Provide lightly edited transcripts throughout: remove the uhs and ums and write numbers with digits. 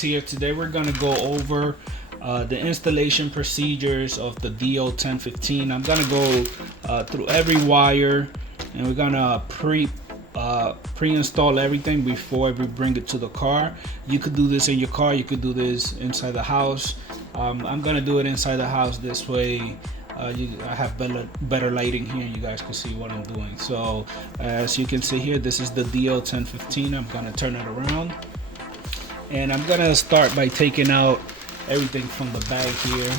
Here today we're gonna go over the installation procedures of the DO1015. I'm gonna go through every wire, and we're gonna pre-install everything before we bring it to the car. You could do this in your car, you could do this inside the house. I'm gonna do it inside the house, this way I have better lighting here and you guys can see what I'm doing. So as you can see here, this is the DO1015. I'm gonna turn it around, and I'm gonna start by taking out everything from the bag here,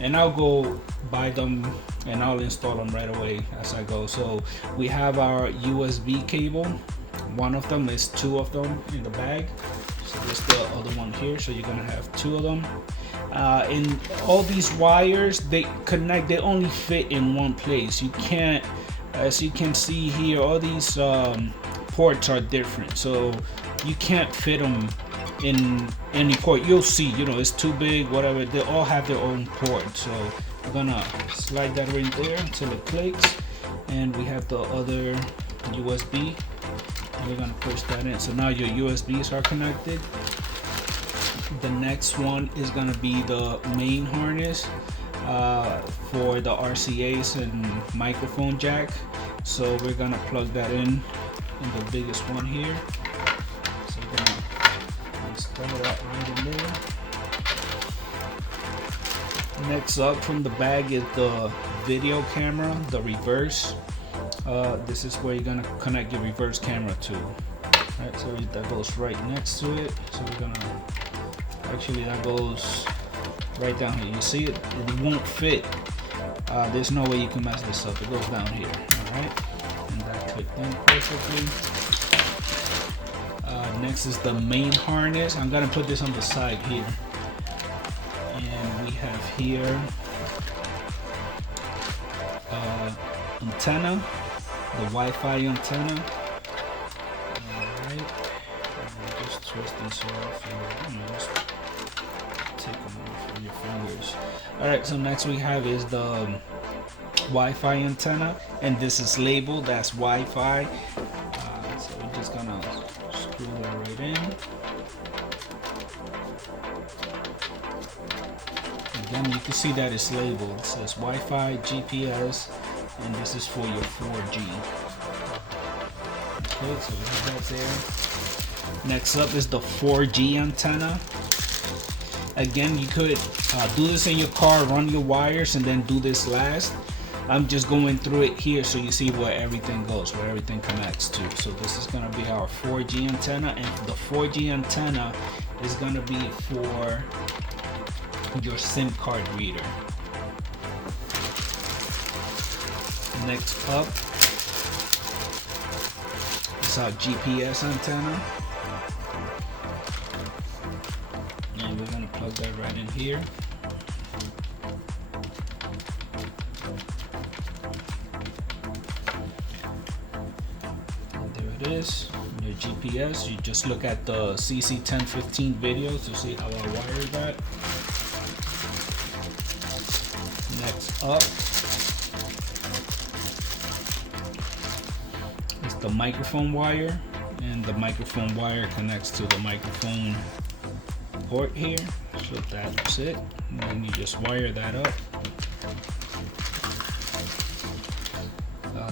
and I'll go buy them and I'll install them right away as I go. So we have our USB cable. One of them is two of them in the bag, so there's the other one here, so you're gonna have two of them. In all these wires, they only fit in one place. You can't, as you can see here, all these ports are different, so you can't fit them in any port. You'll see, it's too big, whatever. They all have their own port. So we're gonna slide that right there until it clicks, and we have the other USB, and we're gonna push that in. So now your USBs are connected. The next one is gonna be the main harness for the RCAs and microphone jack. So we're gonna plug that in the biggest one here. So we're gonna install that right in there. Next up from the bag is the video camera, the reverse. This is where you're gonna connect your reverse camera to. Right, so that goes right next to it. So we're gonna, actually that goes right down here. You see it won't fit. There's no way you can mess this up. It goes down here. All right, and that clicked in perfectly. Next is the main harness. I'm gonna put this on the side here, and we have here antenna, the Wi-Fi antenna. Alright, just twist this off, and just take them off with your fingers. Alright, so next we have is the Wi-Fi antenna, and this is labeled as Wi-Fi. So we're just gonna screw that right in. Again, you can see that it's labeled. It says Wi-Fi, GPS, and this is for your 4G. Okay, so we have that there. Next up is the 4G antenna. Again, you could do this in your car, run your wires, and then do this last. I'm just going through it here so you see where everything goes, where everything connects to. So this is gonna be our 4G antenna, and the 4G antenna is gonna be for your SIM card reader. Next up is our GPS antenna, and we're gonna plug that right in here. Is your GPS. You just look at the CC1015 videos to see how I wire that. Next up is the microphone wire, and the microphone wire connects to the microphone port here. So that's it, and then you just wire that up.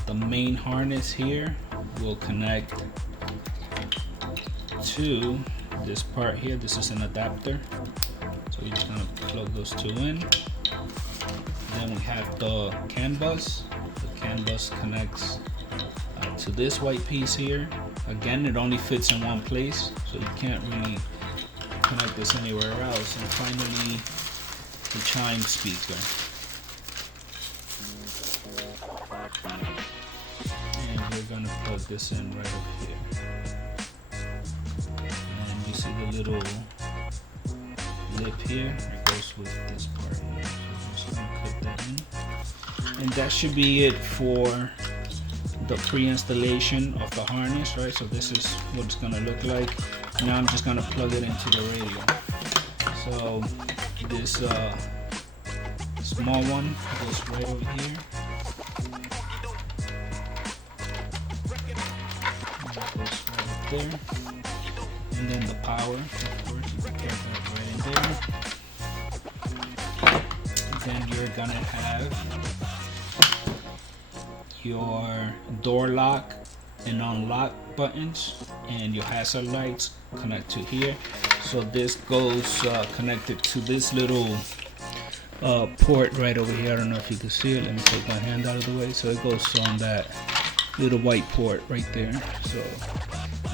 The main harness here will connect to this part here. This is an adapter, so you're just gonna plug those two in. Then we have the CAN bus. The CAN bus connects to this white piece here. Again, it only fits in one place, so you can't really connect this anywhere else. And finally, the chime speaker. We're gonna plug this in right up here, and you see the little lip here. It goes with this part here. So I'm just gonna clip that in, and that should be it for the pre-installation of the harness, right? So this is what it's gonna look like. Now I'm just gonna plug it into the radio. So this small one goes right over here. There, and then the power, of course. we're gonna have your door lock and unlock buttons, and your hazard lights connect to here. So this goes connected to this little port right over here. I don't know if you can see it. Let me take my hand out of the way. So it goes on that little white port right there. So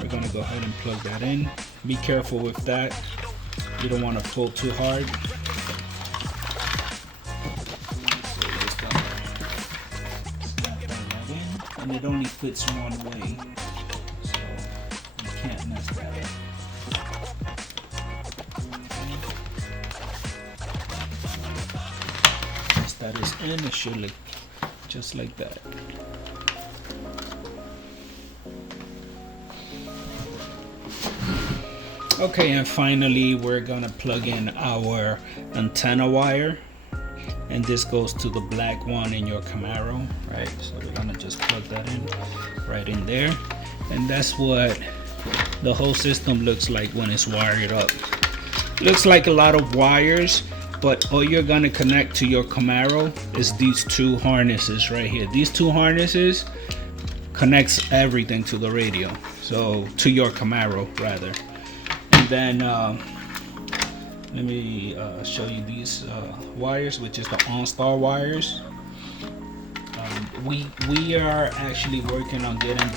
we're gonna go ahead and plug that in. Be careful with that. You don't want to pull too hard. So just gonna snap that right in, and it only fits one way, so you can't mess that up. Once that is in, it should look just like that. Okay, and finally we're gonna plug in our antenna wire, and this goes to the black one in your Camaro, right? So we're gonna just plug that in right in there, and that's what the whole system looks like when it's wired up. Looks like a lot of wires, but all you're gonna connect to your Camaro is these two harnesses right here. These two harnesses connects everything to the radio, so to your Camaro rather. Then let me show you these wires, which is the OnStar wires. We are actually working on getting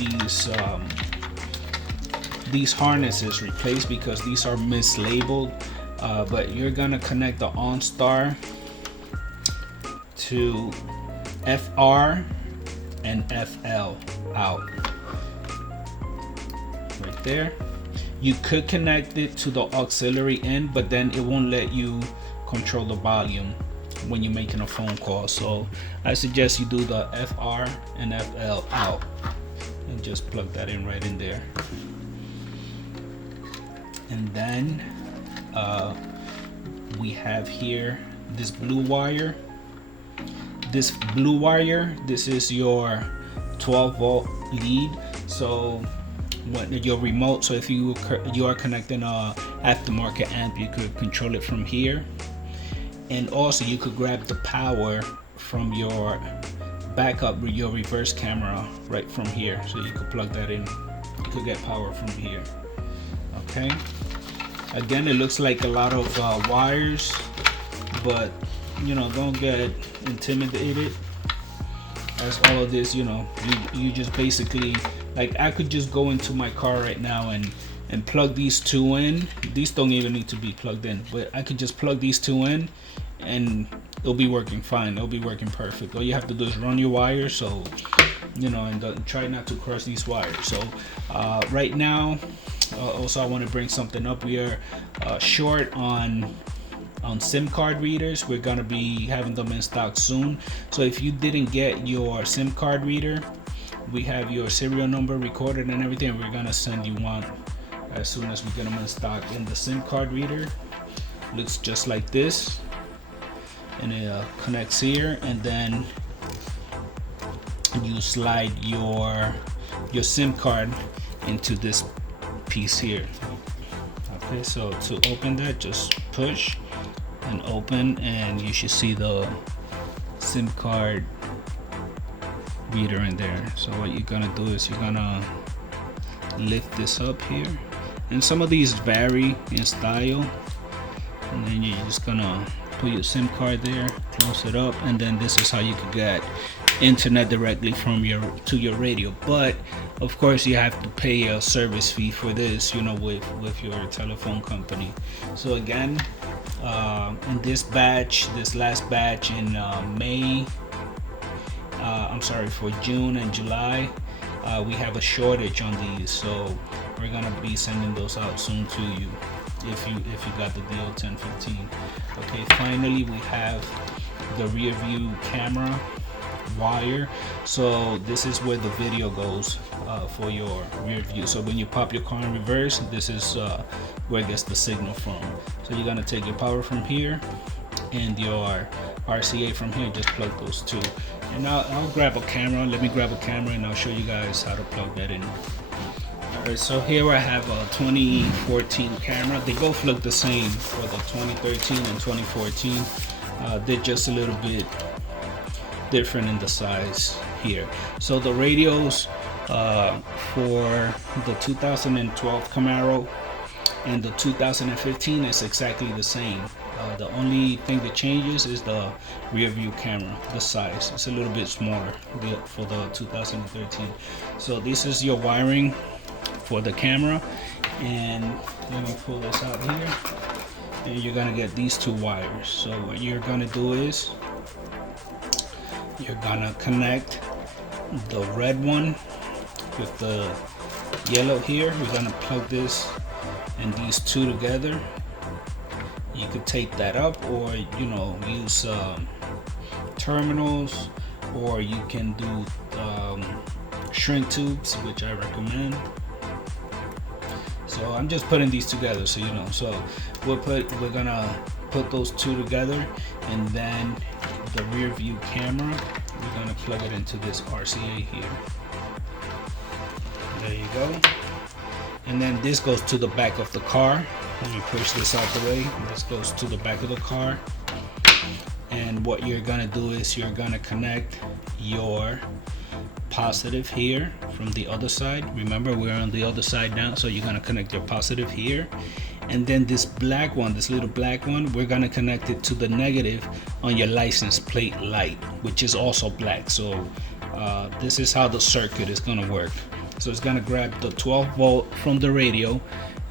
these harnesses replaced because these are mislabeled. But you're gonna connect the OnStar to FR and FL out right there. You could connect it to the auxiliary in, but then it won't let you control the volume when you're making a phone call. So I suggest you do the FR and FL out and just plug that in right in there. And then we have here this blue wire. This blue wire, this is your 12-volt lead. So when your remote, so if you are connecting a aftermarket amp, you could control it from here, and also you could grab the power from your backup, your reverse camera right from here, so you could plug that in. You could get power from here. Okay, again, it looks like a lot of wires, but you know, don't get intimidated. As all of this, you know, you just basically, like, I could just go into my car right now and plug these two in. These don't even need to be plugged in, but I could just plug these two in and it'll be working fine. It'll be working perfect. All you have to do is run your wires, so you know, and try not to cross these wires. So right now, also I want to bring something up. We are short on SIM card readers. We're gonna be having them in stock soon. So if you didn't get your SIM card reader, we have your serial number recorded and everything. We're gonna send you one as soon as we get them in stock. And the SIM card reader looks just like this, and it connects here, and then you slide your SIM card into this piece here. Okay, so to open that, just push and open, and you should see the SIM card reader in there. So what you're gonna do is you're gonna lift this up here, and some of these vary in style, and then you're just gonna put your SIM card there, close it up, and then this is how you could get internet directly from your radio. But of course you have to pay a service fee for this, you know, with your telephone company. So again, in this last batch in for June and July, we have a shortage on these, so we're gonna be sending those out soon to you if you got the DO1015. Okay, finally we have the rear view camera wire. So this is where the video goes for your rear view. So when you pop your car in reverse, this is where it gets the signal from. So you're gonna take your power from here and your RCA from here, just plug those two. And I'll grab a camera. Let me grab a camera and I'll show you guys how to plug that in. Alright, so here I have a 2014 camera. They both look the same for the 2013 and 2014. They're just a little bit different in the size here. So the radios for the 2012 Camaro and the 2015 is exactly the same. The only thing that changes is the rear view camera, the size. It's a little bit smaller for the 2013. So this is your wiring for the camera, and let me pull this out here, and you're gonna get these two wires. So what you're gonna do is you're gonna connect the red one with the yellow here. We're gonna plug this and these two together. You could take that up, or use terminals, or you can do shrink tubes, which I recommend. So I'm just putting these together, so you know. So we're gonna put those two together, and then the rear view camera, we're gonna plug it into this RCA here. There you go. And then this goes to the back of the car. Let me push this out the way. This goes to the back of the car. And what you're gonna do is you're gonna connect your positive here from the other side. Remember, we're on the other side now, so you're gonna connect your positive here. And then this black one, this little black one, we're gonna connect it to the negative on your license plate light, which is also black. So this is how the circuit is gonna work. So it's gonna grab the 12 volt from the radio,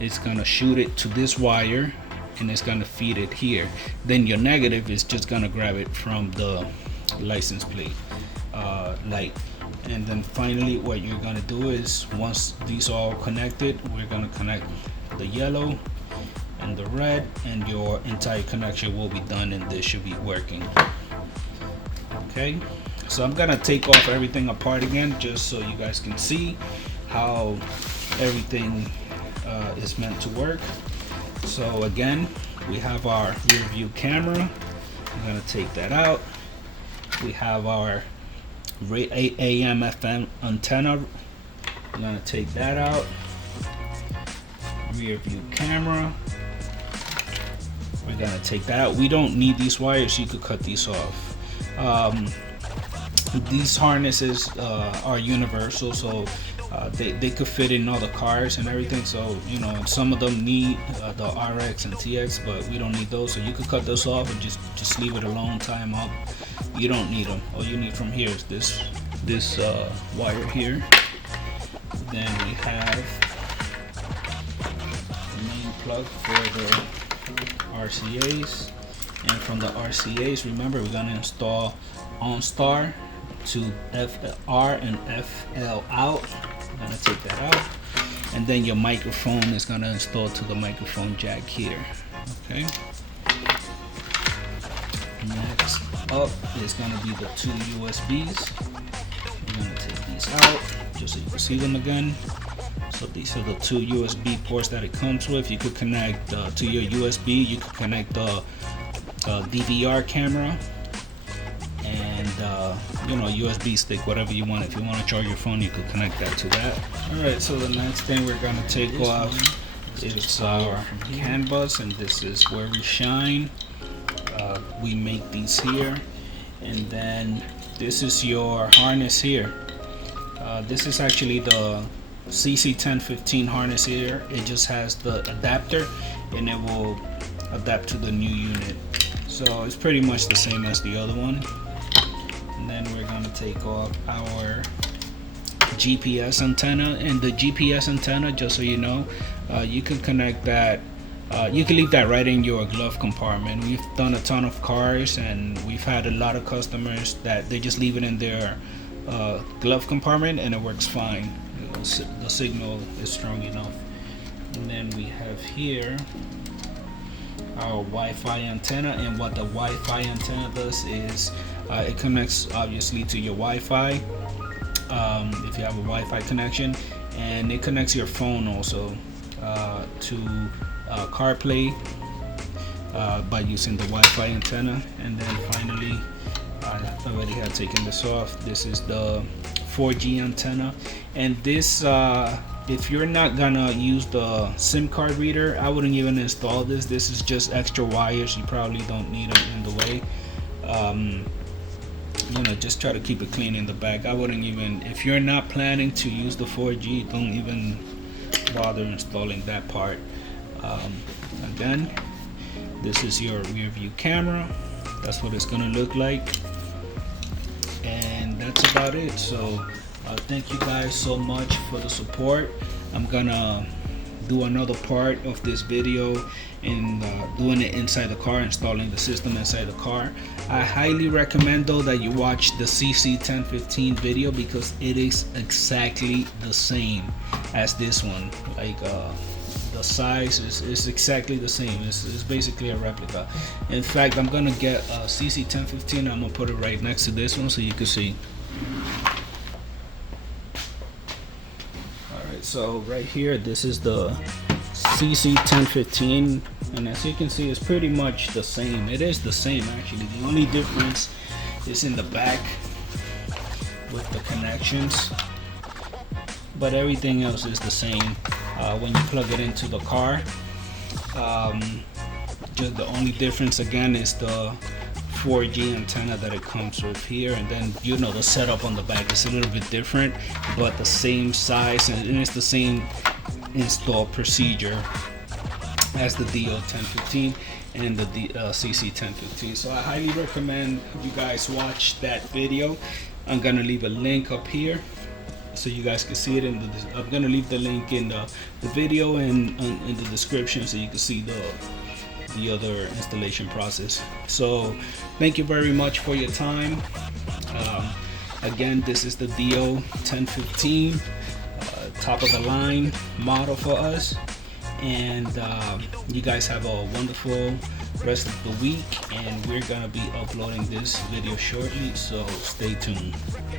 it's gonna shoot it to this wire, and it's gonna feed it here. Then your negative is just gonna grab it from the license plate light. And then finally what you're gonna do is, once these are all connected, we're gonna connect the yellow and the red, and your entire connection will be done, and this should be working. Okay, so I'm gonna take off everything apart again, just so you guys can see how everything is meant to work. So again, we have our rear view camera. I'm gonna take that out. We have our AM FM antenna. I'm gonna take that out. Rear view camera. We're gonna take that out. We don't need these wires. You could cut these off. These harnesses are universal, so they could fit in all the cars and everything. So some of them need the RX and TX, but we don't need those. So you could cut those off and just leave it alone, tie them up. You don't need them. All you need from here is this wire here. Then we have the main plug for the RCAs, and from the RCAs, remember, we're gonna install OnStar to FR and FL out. I'm gonna take that out, and then your microphone is gonna install to the microphone jack here. Okay. Next up is gonna be the two USBs. We're gonna take these out just so you can see them again. So these are the two USB ports that it comes with. You could connect to your USB. You could connect the DVR camera, and USB stick, whatever you want. If you want to charge your phone, you could connect that to that. Alright, so the next thing we're gonna take off is our CAN bus, and this is where we shine. We make these here, and then this is your harness here. This is actually the CC1015 harness here. It just has the adapter, and it will adapt to the new unit. So it's pretty much the same as the other one. And then we're going to take off our GPS antenna, and the GPS antenna, just so you know, you can connect that. You can leave that right in your glove compartment. We've done a ton of cars, and we've had a lot of customers that they just leave it in their glove compartment, and it works fine. The signal is strong enough. And then we have here our Wi-Fi antenna, and what the Wi-Fi antenna does is it connects obviously to your Wi-Fi if you have a Wi-Fi connection, and it connects your phone also to CarPlay by using the Wi-Fi antenna. And then finally, I already had taken this off. This is the 4G antenna, and this if you're not gonna use the SIM card reader, I wouldn't even install this. This is just extra wires. You probably don't need it in the way. Just try to keep it clean in the back. I wouldn't even, if you're not planning to use the 4G, don't even bother installing that part. Again, this is your rear view camera. That's what it's gonna look like, and that's about it. So thank you guys so much for the support. I'm gonna do another part of this video and doing it inside the car, installing the system inside the car. I highly recommend though that you watch the CC1015 video, because it is exactly the same as this one. Like the size is exactly the same. It's basically a replica. In fact, I'm gonna get a CC1015. I'm gonna put it right next to this one so you can see. Alright, so right here, this is the CC1015, and as you can see, it's pretty much the same. It is the same actually. The only difference is in the back with the connections, but everything else is the same. When you plug it into the car, just the only difference again is the 4G antenna that it comes with here, and then the setup on the back is a little bit different, but the same size, and it's the same install procedure as the DO1015 and the CC1015. So I highly recommend you guys watch that video. I'm gonna leave a link up here so you guys can see it I'm gonna leave the link in the video and in the description so you can see the other installation process. So thank you very much for your time. Again, this is the DO1015, top of the line model for us, and you guys have a wonderful rest of the week, and we're gonna be uploading this video shortly, so stay tuned.